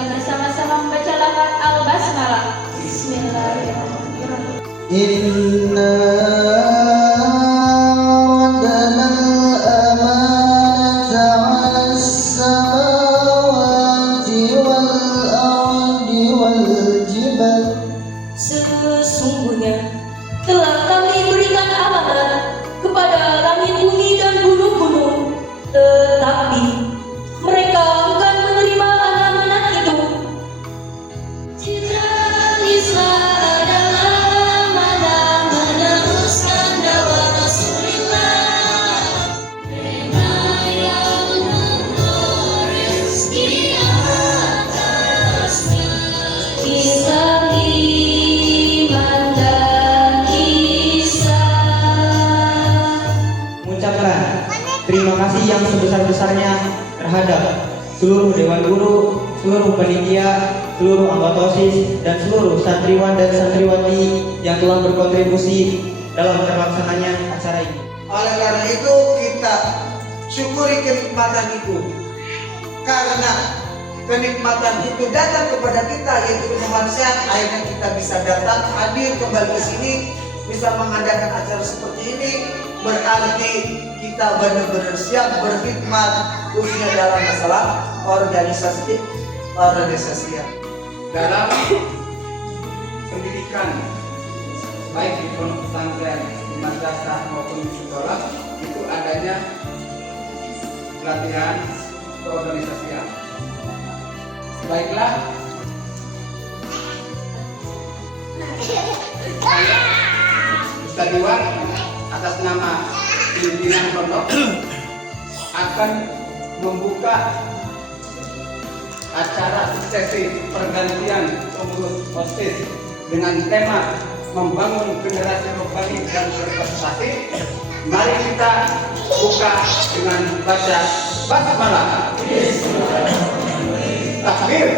dengan bersama-sama membaca lafaz Al-Basmalah. Bismillahirrahmanirrahim. Inna adana al-amanata 'alas samawati wal ardi wal jibal. Sesungguhnya telah kami berikan amanat kepada langit, bumi, dan gunung-gunung, tetapi mereka bukan menerima amanat itu. Citra Islam adalah amanah meneruskan dakwah Rasulullah. Rena yang mengukur rezeki atasnya. Kisah iman dan kisah. Mengucapkan terima kasih yang sebesar-besarnya terhadap seluruh Dewan Guru, seluruh panitia, seluruh anggota OSIS, dan seluruh santriwan dan santriwati yang telah berkontribusi dalam terlaksananya acara ini. Oleh karena itu kita syukuri kenikmatan itu, karena kenikmatan itu datang kepada kita, yaitu kemanusiaan. Akhirnya kita bisa datang hadir kembali ke sini, bisa mengadakan acara seperti ini, berarti kita benar-benar siap berkhidmat, khususnya dalam masalah organisasi dalam pendidikan, baik di pondok pesantren, di madrasah maupun di sekolah, itu adanya pelatihan keorganisasian. Baiklah, saya Ustadz Iwan atas nama pimpinan pondok akan membuka acara suksesi pergantian pengurus OSIS dengan tema membangun generasi rohani dan berprestasi. Mari kita buka dengan baca basmalah. Takbir.